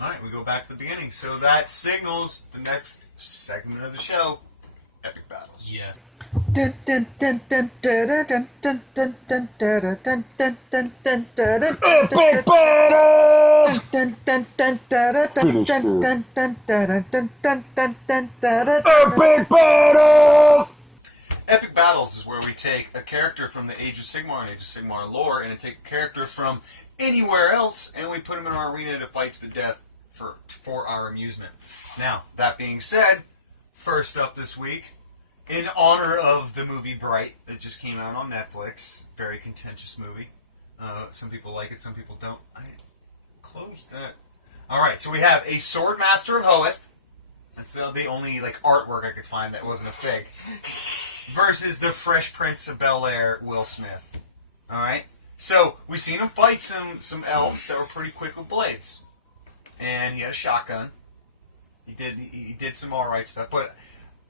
Alright, we go back to the beginning. So that signals the next segment of the show. Epic battles. Yes. Epic battles! Epic battles! Epic battles is where we take a character from the Age of Sigmar and Age of Sigmar lore, and take a character from anywhere else, and we put him in our arena to fight to the death for our amusement. Now, that being said, first up this week, in honor of the movie Bright that just came out on Netflix, very contentious movie. Some people like it, some people don't. I closed that. Alright, so we have a Swordmaster of Hoeth. That's the only artwork I could find that wasn't a fig. Versus the Fresh Prince of Bel-Air, Will Smith. Alright? So, we've seen him fight some elves that were pretty quick with blades. And he had a shotgun. He did some alright stuff, but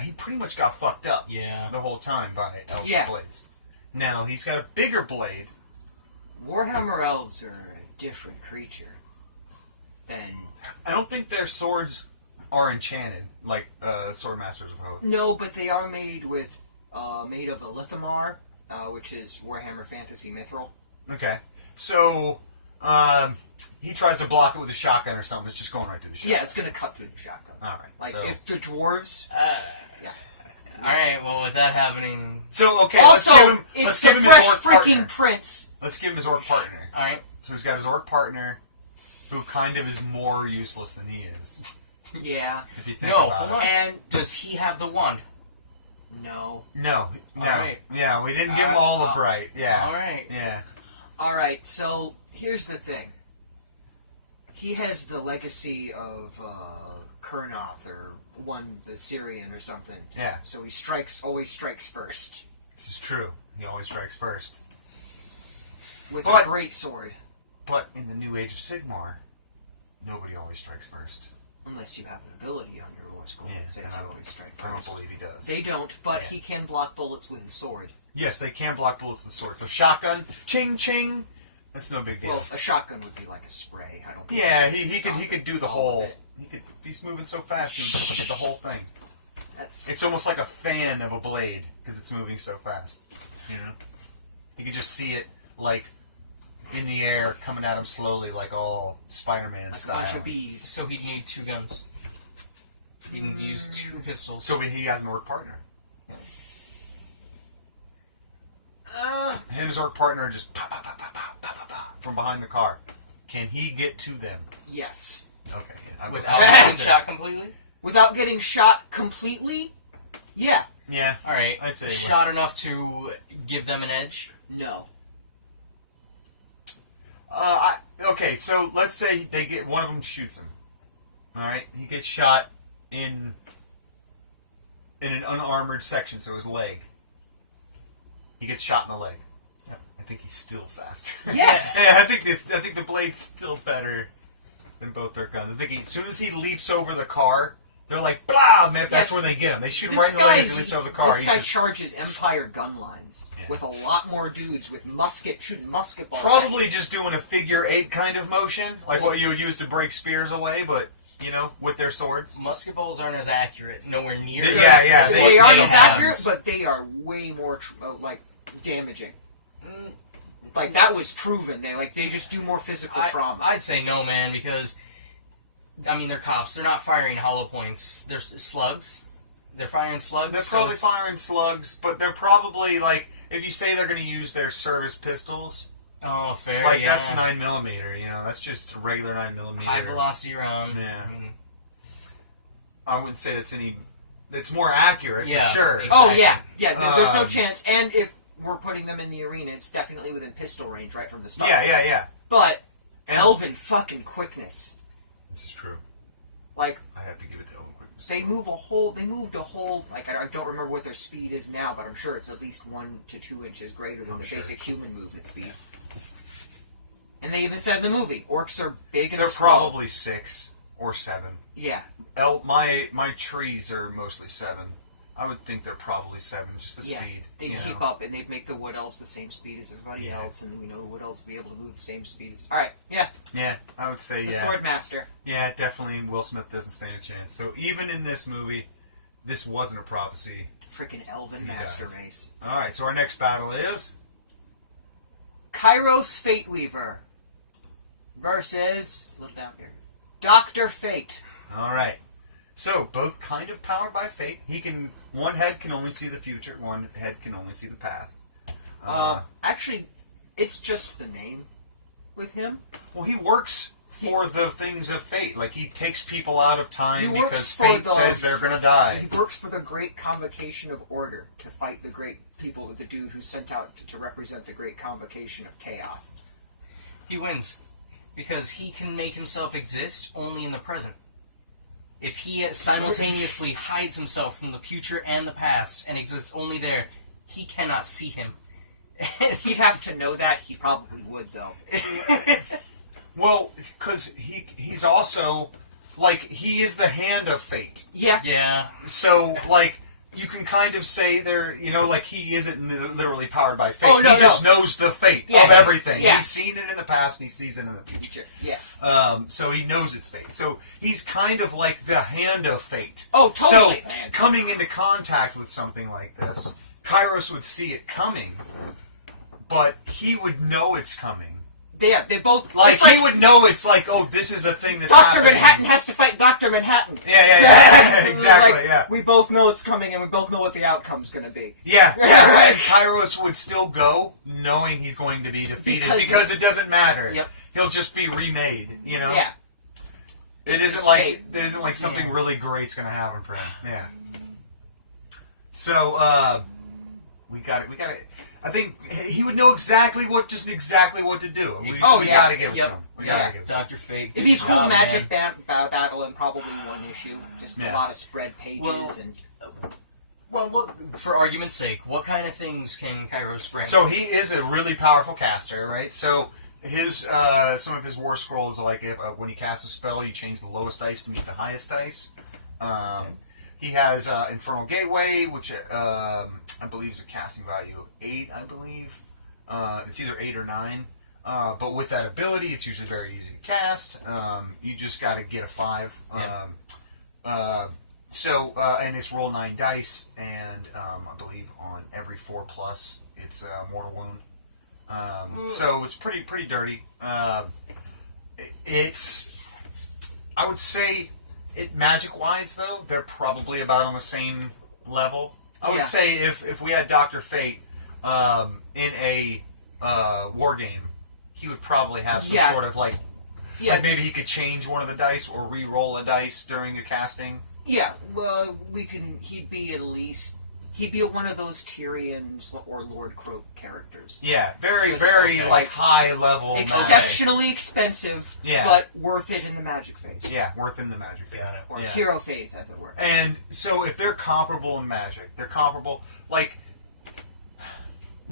he pretty much got fucked up the whole time by elves with blades. Now, he's got a bigger blade. Warhammer elves are a different creature than... I don't think their swords are enchanted, like Swordmasters of Hoeth. No, but they are made of a Lithamar, which is Warhammer Fantasy Mithril. Okay. So, he tries to block it with a shotgun or something. It's just going right through the shotgun. Yeah, it's going to cut through the shotgun. Alright. If the dwarves... Alright, well, with that happening... So, okay, also, let's give him his fresh orc freaking partner. Prince. Let's give him his orc partner. Alright. So he's got his orc partner, who kind of is more useless than he is. Yeah. If you think about it. And does he have the wand? No. No. Right. Yeah, we didn't give him all the bright. Yeah. Alright. Yeah. Alright, so here's the thing. He has the legacy of Kurnoth or the Syrian or something. Yeah. So he always strikes first. This is true. He always strikes first. With a great sword. But in the new Age of Sigmar, nobody always strikes first. Unless you have an ability on your war scroll that says you always strike first. I don't believe he does. They don't, but he can block bullets with his sword. Yes, they can block bullets with the sword. So shotgun, ching ching. That's no big deal. Well, a shotgun would be like a spray. I don't. Yeah, he could do the whole. He's moving so fast, he would just get the whole thing. It's almost like a fan of a blade because it's moving so fast. You know, you could just see it in the air coming at him slowly, like all Spider-Man style. A bunch of bees. So he'd need 2 guns. He can use 2 pistols. So he has an orc partner. Him and his orc partner just pow, pow, pow, pow, pow, pow, pow, pow, from behind the car. Can he get to them? Yes. Okay. Without getting shot completely? Without getting shot completely? Yeah. Yeah. Alright. I'd say shot enough to give them an edge? No. Okay, so let's say one of them shoots him. Alright? He gets shot in an unarmored section, so his leg. He gets shot in the leg. Yeah. I think he's still faster. Yes! Yeah, I think the blade's still better than both their guns. I think as soon as he leaps over the car, they're like, blah! Man, that's where they get him. They shoot him right in the leg as he leaps over the car. This guy charges Empire gun lines with a lot more dudes with shooting musket balls. Probably just doing a figure 8 kind of motion, like what you would use to break spears away, but, with their swords. Musket balls aren't as accurate. Nowhere near. Yeah. They aren't as accurate, but they are way more, damaging. That was proven. They just do more physical trauma. I'd say no, man, because, they're cops. They're not firing hollow points. They're slugs. They're firing slugs. They're probably firing slugs, but they're probably, if you say they're going to use their service pistols... Oh, fair, that's 9mm, that's just a regular 9mm. High velocity round. Yeah. I wouldn't say it's more accurate, for sure. Exactly. Oh, yeah. Yeah, there's no chance. And if we're putting them in the arena, it's definitely within pistol range right from the start. Yeah. But, elven fucking quickness. This is true. I have to give it to elven quickness. They moved a whole, I don't remember what their speed is now, but I'm sure it's at least 1 to 2 inches greater than the basic human movement speed. And they even said in the movie, orcs are big and slow. They're probably 6 or 7. Yeah. My trees are mostly 7. I would think they're probably 7, just the speed. They can keep up, and they make the wood elves the same speed as everybody else, and we know the wood elves will be able to move the same speed as... Alright, yeah. Yeah, I would say The yeah. Swordmaster. Yeah, definitely Will Smith doesn't stand a chance. So even in this movie, this wasn't a prophecy. Freaking Elven He Master does. Race. Alright, so our next battle is... Kyros Fateweaver versus, a little down here, Dr. Fate. Alright. So, both kind of powered by fate. One head can only see the future, one head can only see the past. Actually, it's just the name with him. Well, he works for the things of fate. Like, he takes people out of time He works because for fate the- says they're gonna die. He works for the Great Convocation of Order to fight the great people, the dude who's sent out to represent the Great Convocation of Chaos. He wins because he can make himself exist only in the present. If he simultaneously hides himself from the future and the past and exists only there, he cannot see him. He'd have to know that. He probably would, though. Well, because he's also, like, he is the hand of fate. Yeah. Yeah. So, like, you can kind of say there, like, he isn't literally powered by fate. Oh, no, he just knows the fate Yeah, of everything. yeah. He's seen it in the past and he sees it in the future. Yeah. So he knows it's fate. So he's kind of like the hand of fate. Oh, totally. So, coming into contact with something like this, Kairos would see it coming, but he would know it's coming. They both... Like, it's like he would know it's like, oh, this is a thing that's Dr. happening. Manhattan has to fight Dr. Manhattan. Yeah, It's exactly, like, yeah. We both know it's coming, and we both know what the outcome's going to be. Yeah. And Kairos would still go knowing he's going to be defeated because it doesn't matter. Yep. He'll just be remade, Yeah. It It's isn't his like fate. it isn't like something Yeah. really great's going to happen for him. Yeah. So, we got it. I think he would know exactly what to do. We yeah. gotta give it to Yep. him. We Yeah. gotta give it to him. Dr. Fate. It'd be a good cool job, magic man. battle and probably one issue. Just Yeah. a lot of spread pages Well, and... Well, for argument's sake, what kind of things can Kairos bring? So he is a really powerful caster, right? So his some of his war scrolls, like if, when he casts a spell, you change the lowest dice to meet the highest dice. He has Infernal Gateway, which I believe is a casting value of 8. I believe it's either 8 or 9. But with that ability, it's usually very easy to cast. You just got to get a 5. And it's roll 9 dice, and I believe on every 4+, it's a mortal wound. So it's pretty dirty. I would say, magic-wise though, they're probably about on the same level. I would say if we had Dr. Fate in a war game, he would probably have some sort of like maybe he could change one of the dice or re-roll a dice during a casting. Yeah, well, he'd be one of those Tyrion's or Lord Croak characters. Yeah, very Just like high level. Exceptionally expensive, but worth it in the magic phase. Yeah, worth in the magic phase. Or hero phase, as it were. And so if they're comparable in magic, they're comparable. Like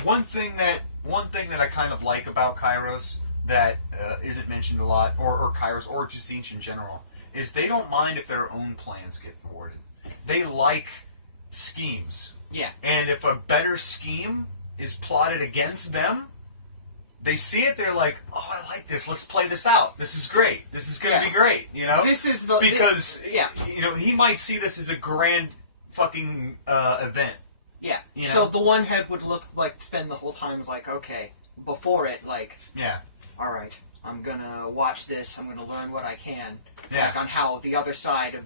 one thing that I kind of like about Kairos that isn't mentioned a lot, or Kairos, or just Zinch in general, is they don't mind if their own plans get thwarted. They like schemes. Yeah. And if a better scheme is plotted against them, they see it, they're like, oh, I like this, let's play this out. This is great. This is going to be great, This is the... Because, he might see this as a grand fucking event. Yeah. You know? So the one head would spend the whole time like, okay, before it, all right, I'm going to watch this, I'm going to learn what I can. Yeah. On how the other side of,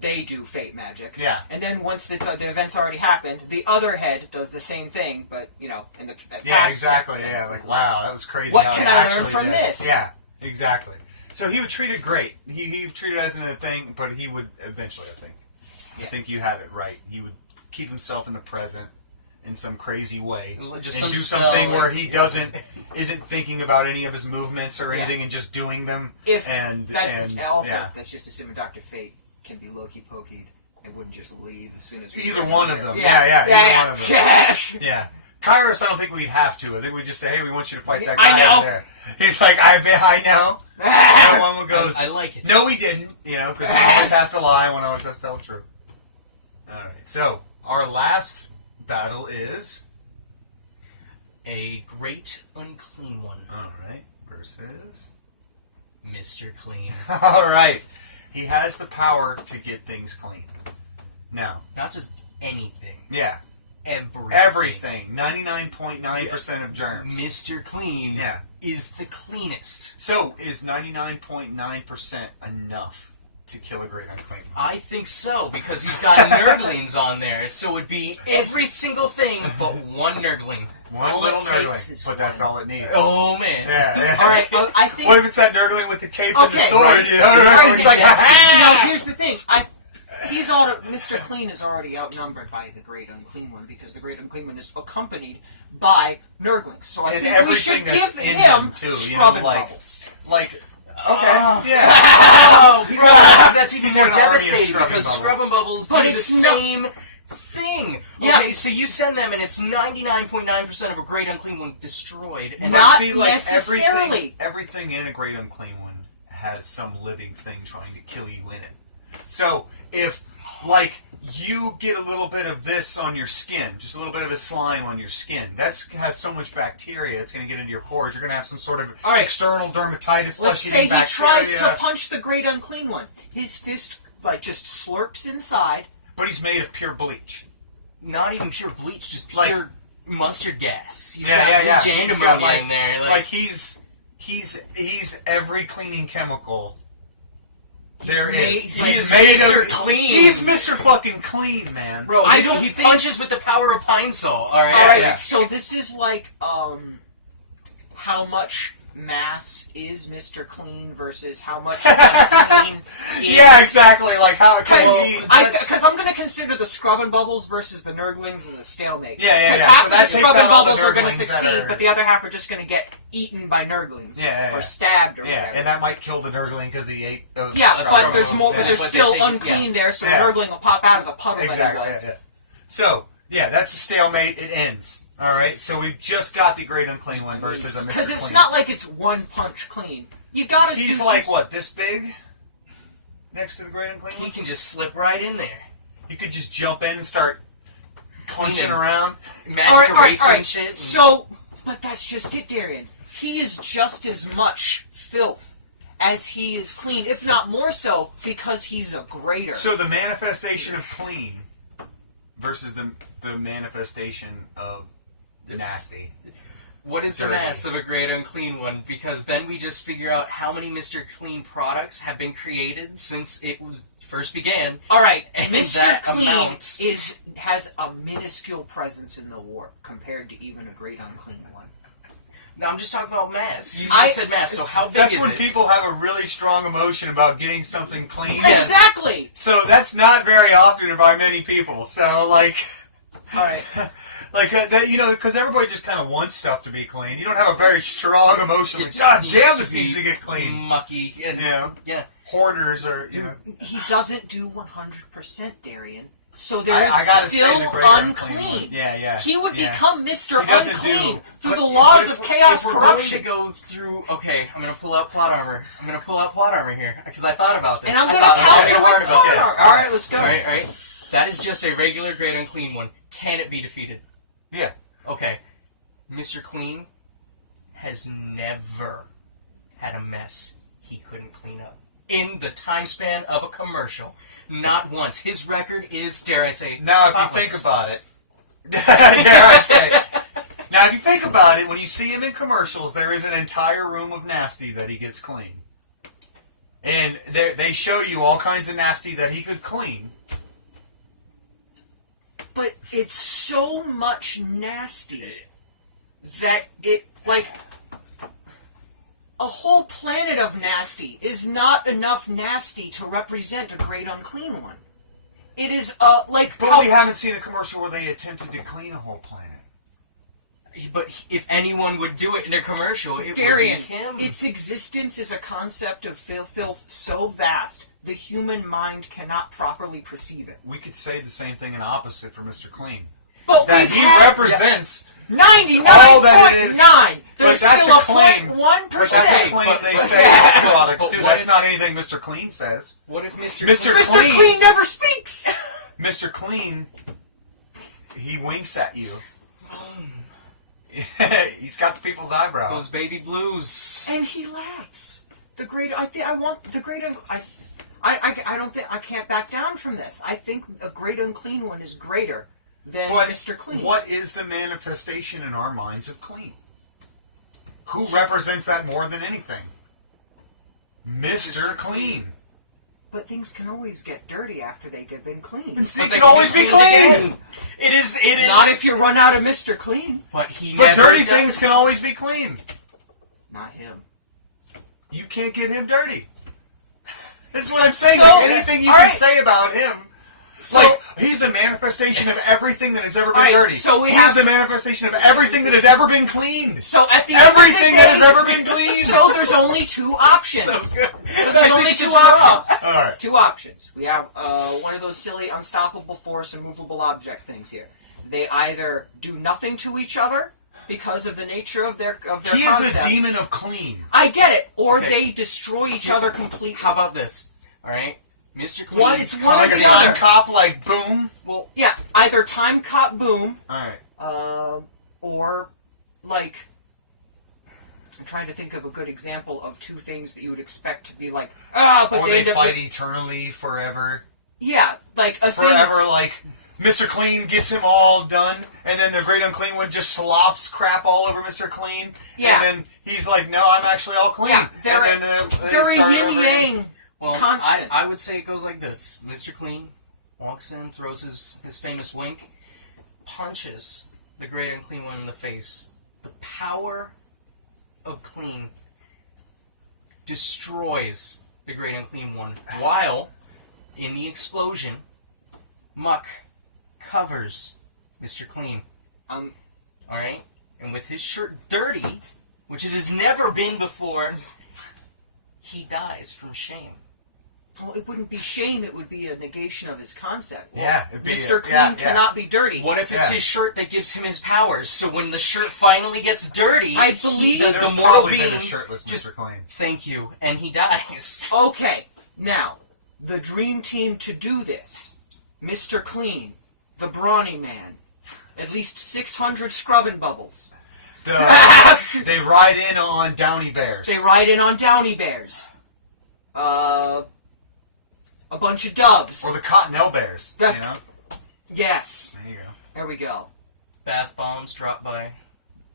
they do fate magic. Yeah. And then once the event's already happened, the other head does the same thing, but, in the past. Yeah, exactly. sense. Yeah, like, wow, that was crazy. What how can they I learn actually from did. this? Yeah, exactly. So he would treat it great. He would treat it as a thing, but he would eventually, I think. Yeah. I think you have it right. He would keep himself in the present in some crazy way. Just and some do spell, something where he isn't thinking about any of his movements or anything Yeah. and just doing them. That's just assuming Dr. Fate can be Loki pokied and wouldn't just leave as soon as we Either one of them. Yeah. Either one of them. Yeah. Kairos, I don't think we'd have to. I think we'd just say, hey, we want you to fight that I guy know. over there. He's like, I know. And one goes, I like it. no, we didn't. Because one always has to lie, one always has to tell the truth. Alright, so our last battle is... A great Unclean One. Alright, versus... Mr. Clean. All right. He has the power to get things clean. Now. Not just anything. Yeah. Everything. 99.9% of germs. Mr. Clean is the cleanest. So, is 99.9% enough to kill a great unclean one? I think so, because he's got Nurglings on there, so it would be every single thing but one Nurgling. One all little it takes is Nurgling, but that's one. all it needs. Oh, man. Yeah. All right, I think. What if it's that Nurgling with the cape and the Okay, sword? right. You know? Right, It's like, now here's the thing. Mr. Clean is already outnumbered by the Great Unclean One because the Great Unclean One is accompanied by Nurglings. So I And think we should everything that's give in him them, too, scrubbing like, bubbles. Like, okay, Oh. yeah. Oh, He's bro, got- that's even he's more got an army of devastating scrubbing because bubbles. scrubbing bubbles But do the it's not- same thing. Yeah. Okay, so you send them and it's 99.9% of a Great Unclean One destroyed. And Not See, like, necessarily. Everything in a Great Unclean One has some living thing trying to kill you in it. So, if, like, you get a little bit of this on your skin, just a little bit of a slime on your skin, that has so much bacteria, it's going to get into your pores. You're going to have some sort of All right. external dermatitis. Let's flesh-eating say he bacteria. tries to punch the Great Unclean One. His fist, just slurps inside. But he's made of pure bleach. not even pure bleach, just pure Like- mustard gas. He's Yeah, got yeah, yeah. bleach and He's got, ammonia in there. Like he's every cleaning chemical there is. He's He's like made Mr. of Clean. He's Mr. fucking Clean, man. Bro, I he, don't he think- punches with the power of pine sol. All right, All right, yeah. so this is like how much mass is Mr. Clean versus how much Clean is. Yeah, exactly. Like how can he? Because I'm going to consider the scrubbing bubbles versus the Nurglings as a stalemate. Yeah, yeah, Because yeah. half So that of the takes scrubbing out all the bubbles are going to Nurglings that succeed, are- but the other half are just going to get eaten by Nurglings. Yeah, yeah, yeah. Or stabbed or Yeah, whatever. and that might kill the Nurgling because he ate. Yeah, scrubbing but there's bubble. more. Yeah. But there's But still they take- unclean there, so Yeah. the Nurgling will pop out of the puddle Exactly. that it was. Yeah. So yeah, that's a stalemate. It ends. All right. So we've just got the Great Unclean One versus a Mr. Because it's Clean. not like it's one punch clean. You gotta. He's do like some- what, this big? Next to the Great Unclean He One? can just slip right in there. You could just jump in and start clenching Cleaning. around. Magic All right, eraser and shit. So, but that's just it, Darian. He is just as much filth as he is clean, if not more so, because he's a greater. So the manifestation of clean versus the manifestation of nasty. What is the Dirty. mass of a Great Unclean One? Because then we just figure out how many Mr. Clean products have been created since it was first began. All right, And Mr. that Clean amounts- has a minuscule presence in the warp compared to even a Great Unclean One. No, I'm just talking about mass. You I- said mass, so how big That's is when it? people have a really strong emotion about getting something clean. Yes. Exactly. So that's not very often by many people. So like, All right. that, because everybody just kind of wants stuff to be clean. You don't have a very strong emotion. It Like, just God needs damn, to this be needs to get clean. Mucky. And, Yeah. Hoarders are. He doesn't do 100%, Darian. So there I is gotta say still the Great unclean. One. Yeah. He would yeah. become Mr. He doesn't Unclean do- through but- the laws but of if chaos If we're corruption. going to go through, okay, I'm gonna pull out plot armor. I'm gonna pull out plot armor here because I thought about this. And I'm I going to thought counter real hard with about plot this. armor. All right, let's go. All right. That is just a regular Great Unclean One. Can it be defeated? Yeah. Okay. Mr. Clean has never had a mess he couldn't clean up in the time span of a commercial. Not once. His record is, dare I say, Now, spotless. if you think about it, dare I say, now if you think about it, when you see him in commercials, there is an entire room of nasty that he gets clean, and they show you all kinds of nasty that he could clean. But it's so much nasty that it, like, a whole planet of nasty is not enough nasty to represent a Great Unclean One. It is, like, But how... we haven't seen a commercial where they attempted to clean a whole planet. But if anyone would do it in a commercial, it Darian, would be him. its existence is a concept of filth so vast, the human mind cannot properly perceive it. We could say the same thing in opposite for Mr. Clean. But That we've he had represents. 99.9. all that it is. There's But that's still a a claim. 0.1%. But that's a claim But- they but- say all products but do. what That's if- not anything Mr. Clean says. What if Mr. Mr. Mr. Clean. Clean never speaks. Mr. Clean, he winks at you. He's got the people's eyebrow. Those baby blues. And he laughs. the great. I want the great. I don't think I can't back down from this. I think a great unclean one is greater than Mr. Clean. What is the manifestation in our minds of clean? Who represents that more than anything? Mr. Clean. But things can always get dirty after they get been cleaned. They can always be clean. It is. Not if you run out of Mr. Clean. But he. But never dirty does. things can always be clean. Not him. You can't get him dirty. This is what I'm saying. So, like, anything you all can right. say about him. So He's the manifestation of everything that has ever been All right, dirty. so we He's have- the manifestation of everything that has ever been cleaned. So at the end Everything of the that day, has ever been cleaned. So there's only two options. So good. So there's only two options. All right. Two options. We have one of those silly unstoppable force immovable object things here. They either do nothing to each other because of the nature of their He concepts. is the demon of clean. I get it. Or Okay. they destroy each other completely. How about this? All right, Mr. Clean. What? It's one or Like a the time other. cop, like boom. Well, Yeah, either time cop boom, All right. or like I'm trying to think of a good example of two things that you would expect to be like but Or they they end up fight just, eternally, forever. yeah, like a thing. Forever, like Mr. Clean gets him all done, and then the Great Unclean One just slops crap all over Mr. Clean. Yeah. And then he's like, no, I'm actually all clean. Yeah, they're and then they're they a start yin over. yang. well, Constant. I would say it goes like this: Mr. Clean walks in, throws his famous wink, punches the Great Unclean One in the face. The power of Clean destroys the Great Unclean One, while in the explosion, Muck covers Mr. Clean. Alright? And with his shirt dirty, which it has never been before, he dies from shame. Well, it wouldn't be shame, it would be a negation of his concept. Yeah, it'd be Mr. Clean cannot be dirty. What if it's Yeah. his shirt that gives him his powers? So when the shirt finally gets dirty, I believe the There's mortal probably being been a shirtless just Mr. Clean. thank you, and he dies. Okay, now, the dream team to do this. Mr. Clean, the brawny man, at least 600 scrubbing bubbles. They ride in on Downy Bears. They ride in on downy bears. A bunch of doves. Or the Cottonelle Bears. The- You know? Yes. There you go. There we go. Bath bombs dropped by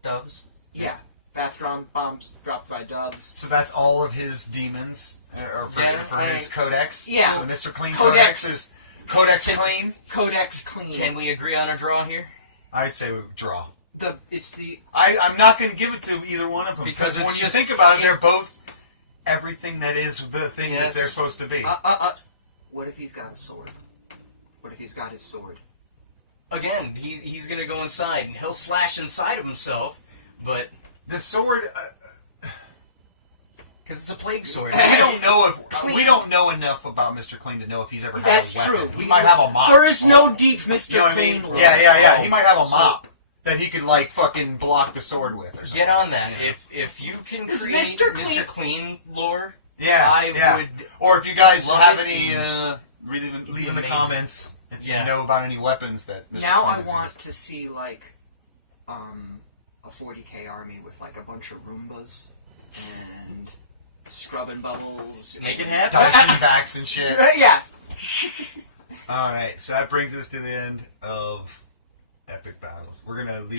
doves. Yeah. Bathroom bombs dropped by doves. So that's all of his demons, or for, Yeah, for his codex. Yeah. So the Mr. Clean Codex. codex is Codex Clean. Codex Clean. Can we agree on a draw here? I'd say we would draw. It's the I'm not going to give it to either one of them Because when it's you just- think about it, they're both everything that is the thing that Yes. they're supposed to be. What if he's got a sword? What if he's got his sword? Again, he's gonna go inside and he'll slash inside of himself, but The sword. because it's a plague sword. We don't know if Clean. we don't know enough about Mr. Clean to know if he's ever had That's a weapon. true. He might have a mop. There is no deep Mr. You know what I Clean mean? lore. Yeah. He might have a So- mop that he could like fucking block the sword with or something. Get on that. Yeah. If you can Is create Mr. Mr. Clean- Clean lore, Yeah, I yeah. would Or if you guys love have it any, and leave be in the amazing. comments if Yeah. you know about any weapons that Mr. Now Clean I has want used. to see like a 40k army with like a bunch of Roombas and scrubbing bubbles. make it happen. Dyson backs and shit. Yeah. All right, so that brings us to the end of epic battles. We're gonna leave.